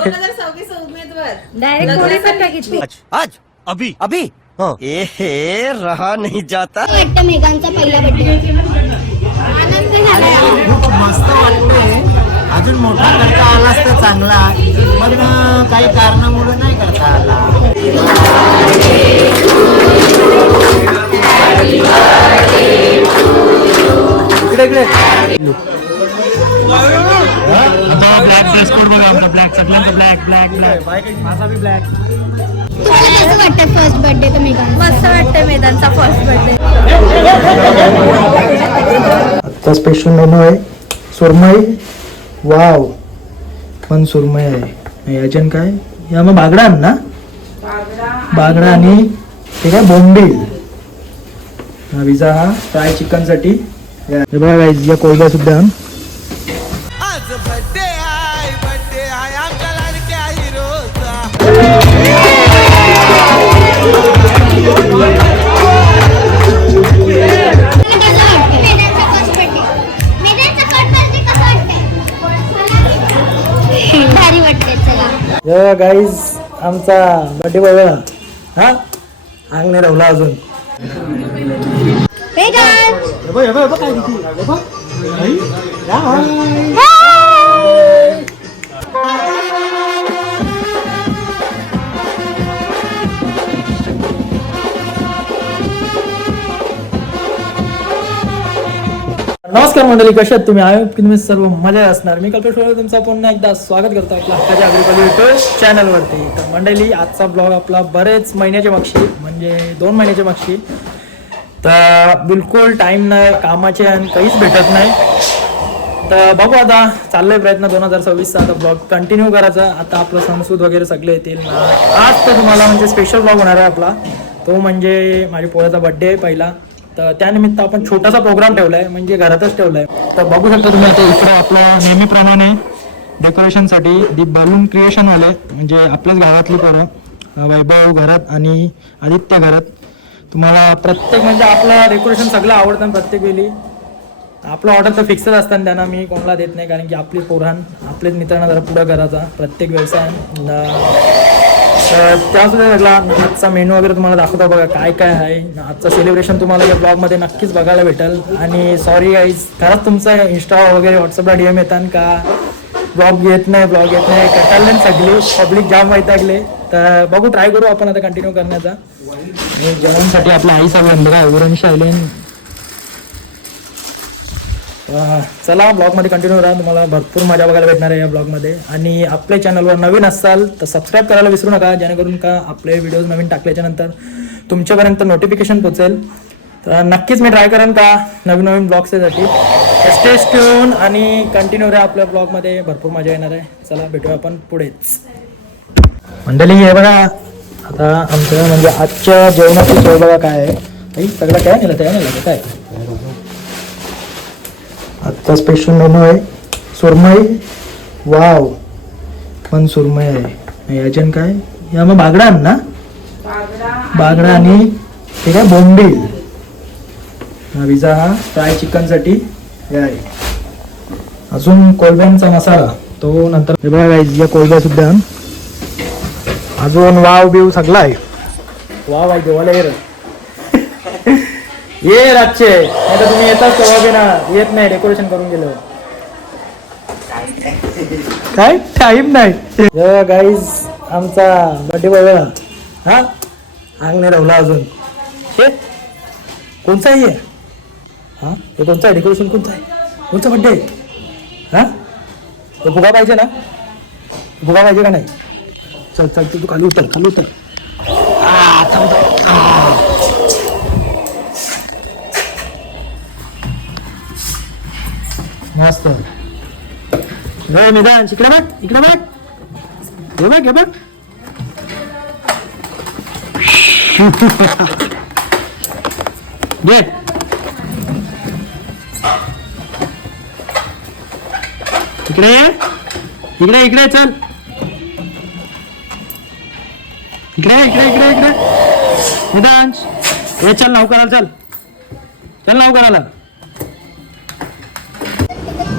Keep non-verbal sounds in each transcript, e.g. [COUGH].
दोन हजार सव्वीस उमेदवार. डायरेक्ट कोणी पण बघितली. आज आज? अभी. अभी? हाँ. ए हे रहा नहीं जाता. वाटतं मेघांचा पहिला बड्डे आनंद झाला. खूप मस्त वाटतंय. अजून मोठा करता आलाच तर चांगला. पण काही कारणामुळे नाही करता आला. इकडे इकडे. कसं वाटतं फर्स्ट बर्थडे तर मेघांचा मस्त वाटतं मैदानचा फर्स्ट बर्थडे आजचा स्पेशल मेनू आहे सुरमई. वाव पण सुरमई आहे. याच्यान काय? या मग बागडा आण ना? बागडा आणि ते काय? बोंबील. हा विजा हा. फ्राय चिकनसाठी. या- हे बघा या कोयल्या सुद्धा. गाईज आमचा बर्थडे बघा. हा? अंग नाही राहुला अजून. मेघान हे बघ, हे बघ, हे बघ काय नमस्कार मंडळी कसे आहेत तुम्ही? आयोग की तुम्ही सर्व मजा असणार. मी कल्पेश तुमचा तुमचं पुन्हा एकदा स्वागत करतो आपल्या हक्काच्या अग्रिकल्चर युट्यूब चॅनलवरती तर मंडळी आजचा ब्लॉग आपला बरेच महिन्याच्या मागशी म्हणजे दोन महिन्याच्या मागशी. तर बिलकुल टाईम नाही कामाचे आणि काहीच भेटत नाही. तर बघू आता चाललंय प्रयत्न दोन हजार सव्वीसचा आता ब्लॉग कंटिन्यू करायचा. आता आपलं संस्कृत वगैरे सगळे येतील. आज तर तुम्हाला म्हणजे स्पेशल ब्लॉग होणार आहे आपला. तो म्हणजे माझ्या पोळ्याचा बड्डे आहे पहिला. तर त्यानिमित्त आपण छोटासा प्रोग्राम ठेवलाय म्हणजे घरातच ठेवलाय. तर बघू शकता तुम्ही आता इकडं आपलं नेहमीप्रमाणे डेकोरेशनसाठी दी बालून क्रिएशन आहे म्हणजे आपल्याच घरातली पोरं वैभव घरात आणि आदित्य घरात. तुम्हाला प्रत्येक म्हणजे आपलं डेकोरेशन सगळं आवडतं प्रत्येक वेळी. आपलं ऑर्डर तर फिक्सच असतात त्यांना मी कोणाला देत नाही कारण की आपली पोरान आपलेच मित्रांना जरा पुढं करायचा प्रत्येक व्यवसाय तर त्यासुद्धा लागला आजचा मेनू वगैरे तुम्हाला दाखवतो बघा काय काय आहे. आजचं सेलिब्रेशन तुम्हाला या ब्लॉगमध्ये नक्कीच बघायला भेटेल. आणि सॉरी आईज खरंच तुमचं इंस्टा वगैरे व्हॉट्सअपला डी एम येतात का? ब्लॉग येत नाही ब्लॉग येत नाही. कटाळले सगळे पब्लिक जाम वैतागले. तर बघू ट्राय करू आपण आता कंटिन्यू करण्याचा. आणि जेवणासाठी आपल्या आई सगळं बघा उरणशी आले चला ब्लॉगमध्ये कंटिन्यू राहा. तुम्हाला भरपूर मजा बघायला भेटणार आहे या ब्लॉगमध्ये. आणि आपल्या चॅनलवर नवीन असाल तर सबस्क्राईब करायला विसरू नका जेणेकरून का आपले व्हिडिओज नवीन टाकल्याच्या नंतर तुमच्यापर्यंत नोटिफिकेशन पोचेल तर नक्कीच मी ट्राय करेन का नवीन नवीन ब्लॉग्ससाठी टेस्ट ट्यून आणि कंटिन्यू राहा आपल्या ब्लॉगमध्ये भरपूर मजा येणार आहे. चला भेटूया आपण पुढेच. मंडळी हे बघा आता आमचं म्हणजे आजच्या जेवणाची सोय बघा काय आहे. सगळं काय नेलं काय नेलं काय? आजचा स्पेशल मेनू आहे. सुरमई? वाव. पण सुरमई आहे. याच्यान काय? या मग बागडा आण ना? बागडा आणि ते काय? बोंबील. हा विजा हा. फ्राय चिकनसाठी. हे आहे. अजून कोळब्यांचा मसाला. तो नंतर हे बघा या कोळब्या सुद्धा. अजून वाव बिव सगळा आहे. वाव आहे देवाला रे. [LAUGHS] ये रातचे नाही तर तुम्ही येतात तेव्हा बी ना येत नाही डेकोरेशन करून गेलो काय? टाईम नाही. गाईज आमचा बर्थडे बघा. हा? अंग नाही राहुला अजून. हे? कोणचा आहे हे? हा? कोणचा आहे? डेकोरेशन कोणचं आहे? कोणचा बड्डे हा? तो फुगा पाहिजे ना? फुगा पाहिजे का नाही? चल चल तू तू खाली उतर खाली उतर. मस्त. नाही निदान इकडे बघ इकडे बघ हे बघ. हे बघ घे इकडे ये. इकडे इकडे चल. इकडे इकडे इकडे इकडे. निदान हे चल नाव करायला चल. चल नाव करायला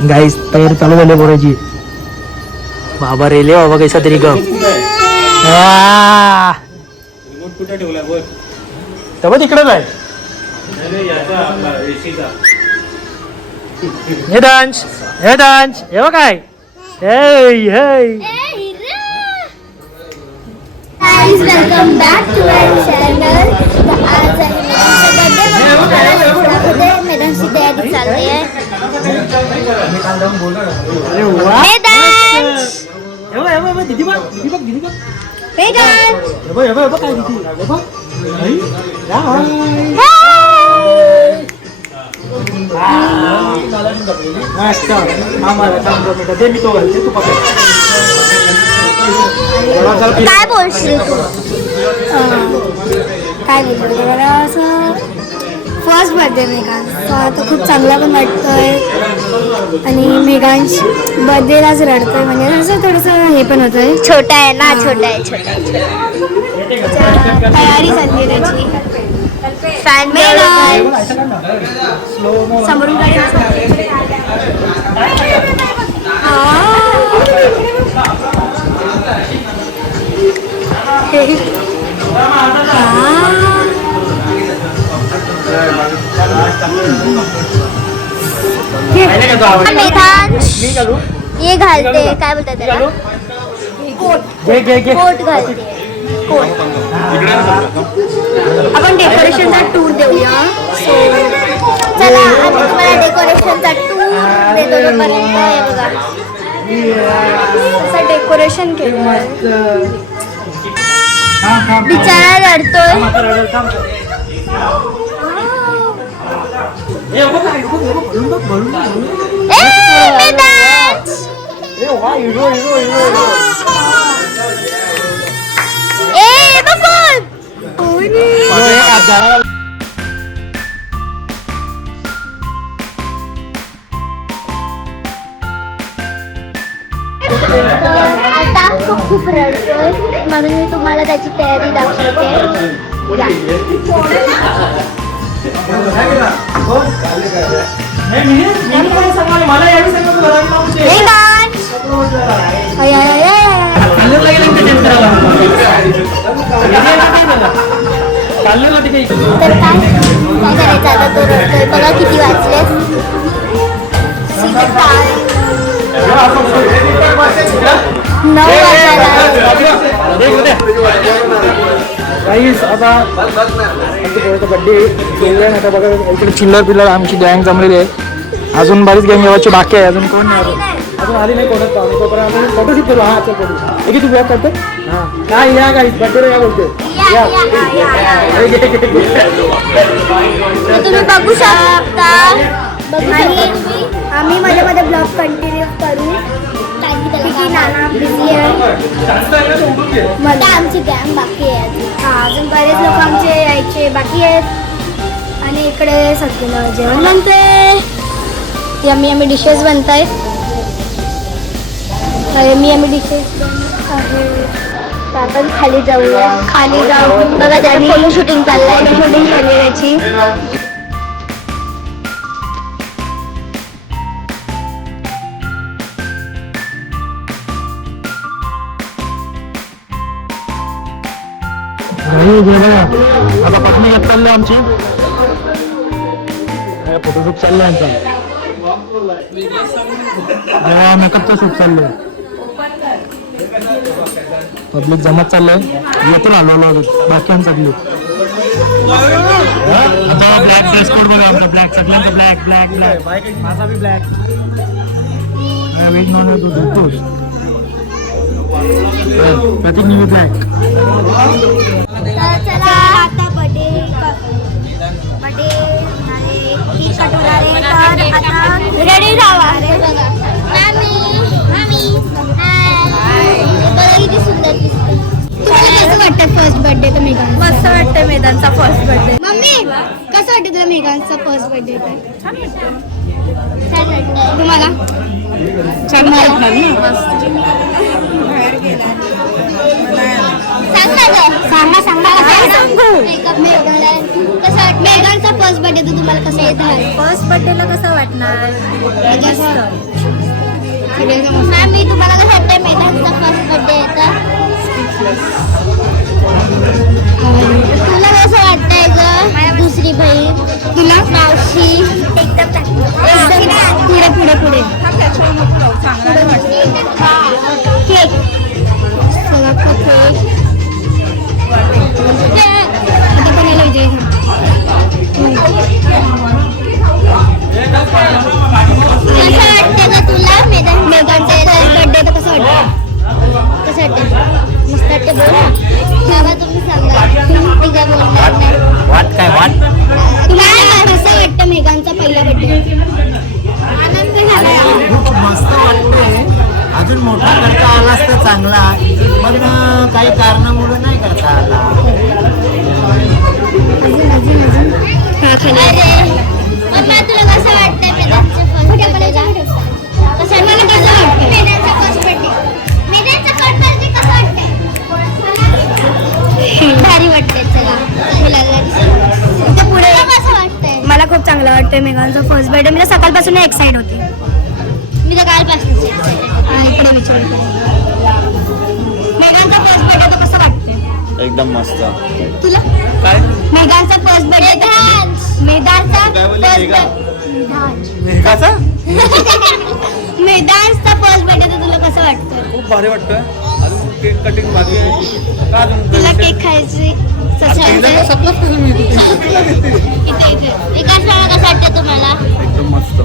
गाईस तयारी चालू झाली बोरायची बाबा रेले बाबा कैसा तरी गप. कुठे ठेवला बोल तेव्हा हे दांश हे दांश हे काय. हे हे Guys, welcome back to our channel. आज आहे मेदांचा तयारी चालली आहे अरे वा मेदांश हे बघ, हे बघ, हे बघ, दीदी बघ, दीदी बघ, दीदी बघ. मेदांश हे बघ, हे बघ, हे बघ काय दीदी, हे बघ. आई, हाय. मस्त. आम्हाला चांगलं मिळतं. दे मी फर्स्ट बर्थडे मेघांचा तर खूप चांगला पण वाटतोय. आणि मेघांश बर्थडेलाच रडतोय. म्हणजे असं थोडंसं हे पण होतंय. छोटा आहे ना छोटा आहे छोटा तयारी चालली आहे त्याची. Fan mo. समोरून हे घालते. काय बोलतात त्याला? कोट. घालते. आपण डेकोरेशनचा टूर देऊया. सो चला आम्ही तुम्हाला डेकोरेशनचा टूर देतो तोपर्यंत हे बघा. असं डेकोरेशन केलं. बिचारा रडतोय. बघ, बघ, बघ, बघ. ए, वा, बघ! आता तो खूप रडतोय म्हणून मी तुम्हाला त्याची तयारी दाखवते या. मला यावेळी तर काय काय करायचं आता तो रडतोय बघा किती वाचले नऊ काहीच आता बड्डे आता बघा इकडे चिल्लर पिल्लर आमची गँग जमलेली आहे. अजून बरीच गँग येवायची बाकी आहे. अजून कोण नाही आलं. अजून आली नाही पाहुणे. तोपर्यंत आम्ही फोटोशूट करू. हा चल फोटो हे की तू ब्लॉग करतो? हां. काय या काही बड्डे या बोलते तुम्ही बघू शकता. आम्ही मध्ये मध्ये ब्लॉग कंटिन्यू करू. किती नाना बिझी आहे. मध्ये आमची गॅंग बाकी आहे. हा अजून बरेच लोक आमचे यायचे बाकी आहेत. आणि इकडे सगळं जेवण बनते यमी यमी डिशेस बनत आहेत यमी यमी डिशेस आपण खाली जाऊया. खाली जाऊन बघा त्याने फोटो शूटिंग चाललंय. शूटिंग चालली त्याची आता पत्नी येत चालली आमची. फोटोशूट चाललंय आमचा. जेव्हा मेकअपचं शूट चाललंय. पब्लिक जमत चाललंय. येतो आलो आलो बाकी आमचा आता ब्लॅक ड्रेस कोड बघा आपला. ब्लॅक सगळ्यांचा ब्लॅक ब्लॅक ब्लॅक माझा बी ब्लॅक नॉन व्हेज धुतोच प्रतीक न्यू ब्लॅक चला आता केक कटवणार आहे तर आता रेडी राहा मामी मामी बघा किती सुंदर दिसते कसं वाटतं फर्स्ट बर्थडे तर मेघांचा मस्त वाटतं मैदानचा फर्स्ट बर्थडे मम्मी कसं वाटतं तुला मेघांचा फर्स्ट बर्थडे तर छान वाटतं तुम्हाला बर्थडे तर तुम्हाला कसं येत फर्स्ट बर्थडेला कसं वाटणार? मॅम मी तुम्हाला कसं वाटतंय? मेघांचा फर्स्ट बर्थडे येतं मस्त वाटतं बोल. ना बाबा तुम्ही सांगा. बोलणार नाही. वाट काय वाट? तुम्हाला कसं वाटतं मेघांचा पहिला बर्थडे आनंद झाला. खूप मस्त वाटते अजून मोठा करता आला असता चांगला. पण काही कारणामुळे नाही करता आला. अजून अजून अजून. हा खाली. अरे तुला कसं वाटतंय? भारी वाटतंय चला. पुढे कसं वाटतंय. मला खूप चांगलं वाटतंय मेघांचा फर्स्ट बर्थडे मी तर सकाळपासून एक्साइड होते. मी तर कालपासून इकडे विचार मेघांचा फर्स्ट बर्थडे तो कसं वाटतंय. एकदम मस्त. तुला? काय? मेघांचा फर्स्ट बर्थडे मेघांचा फर्स्ट मेघाचा फर्स्ट बर्थडे तर तुला कसं वाटतं खूप भारी वाटतोय. अजून केक कटिंग बाकी आहे का तुला केक खायची? विकास शाळा कसं वाटतं तुम्हाला? एकदम मस्त.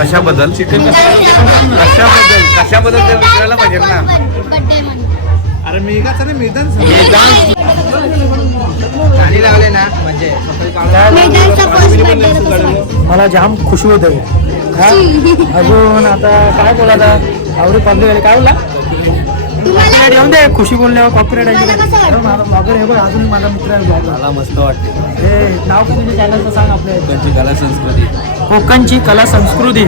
कशाबद्दल? चिकन कशाबद्दल? कशाबद्दल ते विचारायला पाहिजे ना. बर्थडे म्हणजे अरे मेघाचा मैदान बर्थडे तर कसं वाटतं मला जाम खुशी होत. हा? [LAUGHS] अजून आता काय बोला आवडी पडली गेली काय बोला येऊन दे खुशी बोलल्यावर वाटतं? माझा ब्लॉगर हे बघ अजून माझा मित्र आहे मला मस्त वाटते. हे नाव काय तुझ्या चॅनलचं सांग आपल्या त्यांची कला संस्कृती. कोकणची कला संस्कृती.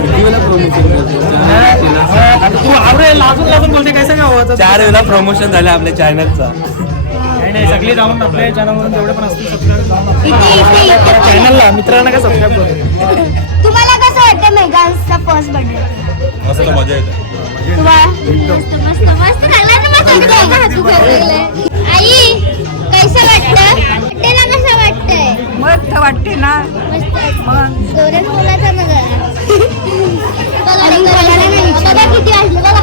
आता तू लाजून लाजून बोलते काय सांगा? चार वेळा प्रमोशन झालं आपल्या चॅनलचा नाही नाही सगळी जाऊन आपल्या चॅनलवरून जेवढे पण असतील सबस्क्राईब जाऊन इथे इथे इथे. चॅनलला मित्रांना काय सबस्क्राईब करू? तुम्हाला कसं वाटतं मेघांचा फर्स्ट बर्थडे मस्त मजा येते. मस्त मस्त मस्त चांगला ना मस्त वाटतंय. आई कसं वाटतं? वाटेला कसं वाटतंय? मस्त वाटते ना. मस्त जोरात बोलायचं ना जरा बघा किती वाजले बघा.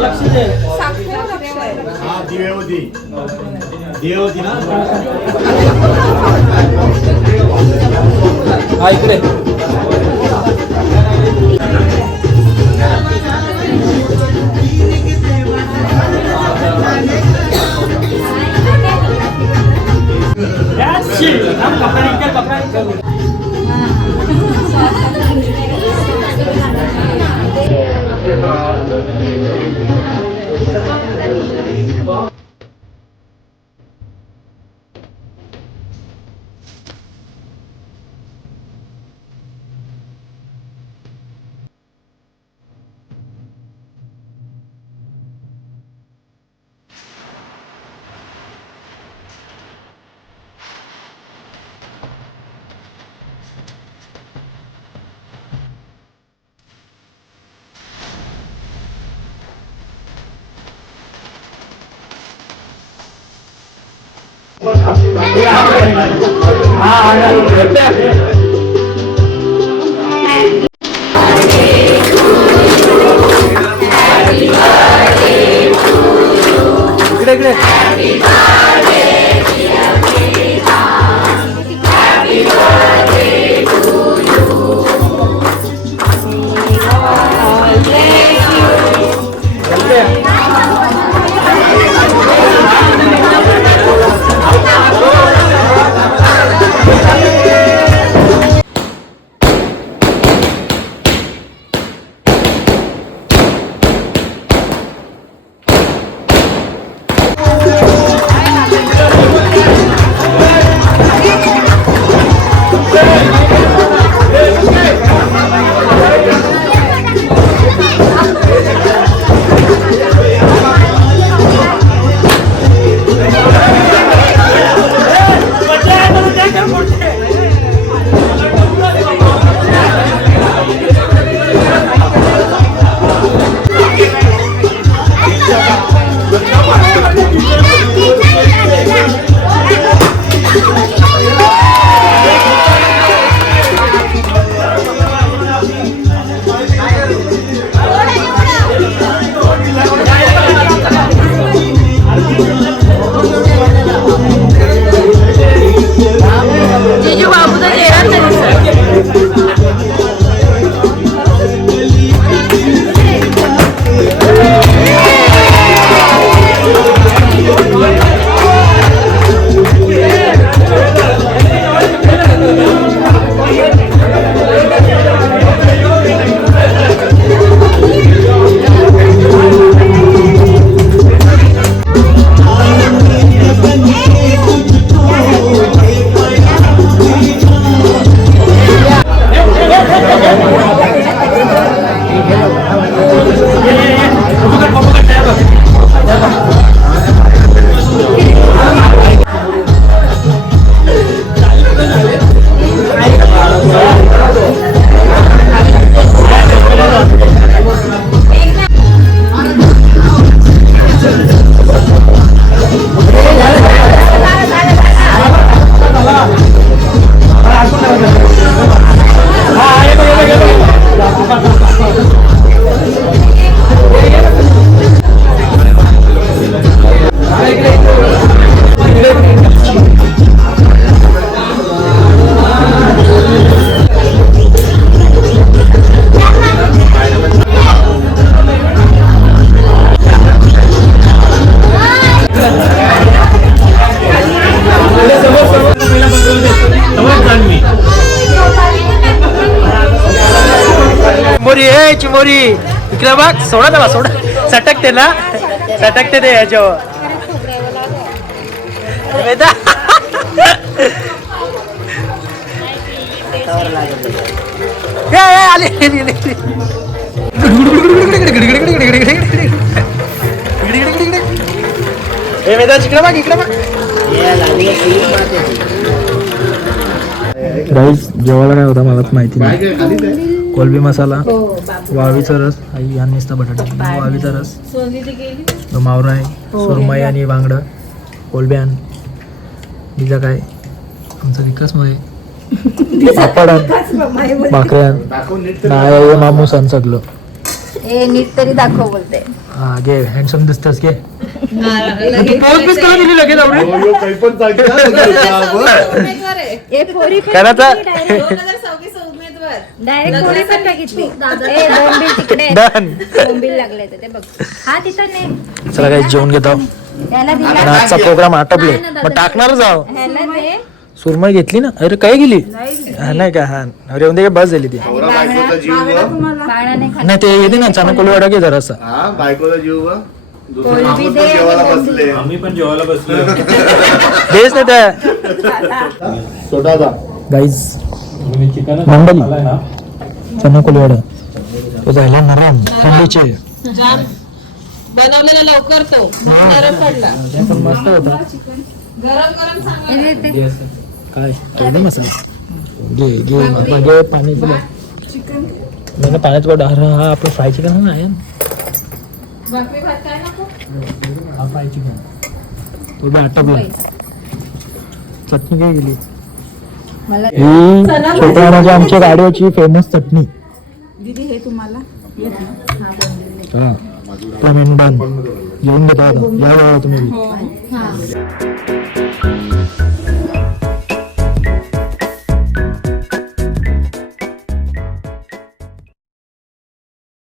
लक्ष दे. हा इकडे. આ હા. ए चिमोरी इकडे बघ सोडा ना सोडा. सटकते ना? सटकते ते ह्याच्यावर वेदा. ए, ए, आली, ए, वेदा, इकडे बघ इकडे बघ. राईस जेवायला काय होता मला माहिती नाही. कोलबी मसाला. वाळवीचा रस आई आणि नुसता बटाटा वाळवीचा रस. तो मावरा आहे सुरमई आणि बांगडा कोलब्यान. तिचा काय? आमचा विकासमध्ये पापड भाकऱ्यान नाही मामू सण सगळं ए नीट तरी दाखव बोलते. हा घे हँडसम दिसतस घे. [LAUGHS] डायरेक्ट पोरी पण बघितली. ए बोंबील तिकडे. [LAUGHS] डन बोंबील लागले ते बघ. हा तिथं नाही चला काही जेवण घेत. आणि आजचा प्रोग्राम आटपले मग टाकणारच आहो ह्याला दे सुरमई घेतली ना? अरे काय गेली? हा नाही का? हा. अरे येऊन दे का बस झाली ती. बाळा नाही खात नाही ते येते ना चाणक वाडा घे जरासा. हा बायकोला जीव ग दुसरं कोलबी माणूस दे पण जेवायला आणि बसले. आम्ही पण जेवायला बसलो [LAUGHS] देच नाही त्या. गाईज मंडळी चना कोलवाडा तो झाला नरम थंडीचे. बनवलेला लवकर तो. नरम पडला. पण मस्त होता. हे ते. काय? मसाला? घे घे बाबा, घे पाणी तुला. नाही पाण्यात गोड हा आपलं फ्राय चिकन ना आहे भाकरी भात काय नको? फ्राय चिकन तो बी आटपला चटणी काय गेली ही छोट्या म्हणजे आमच्या गाडीची फेमस चटणी. हा त्या मेनू डन जेवून घेता आता या वेळा तुम्ही.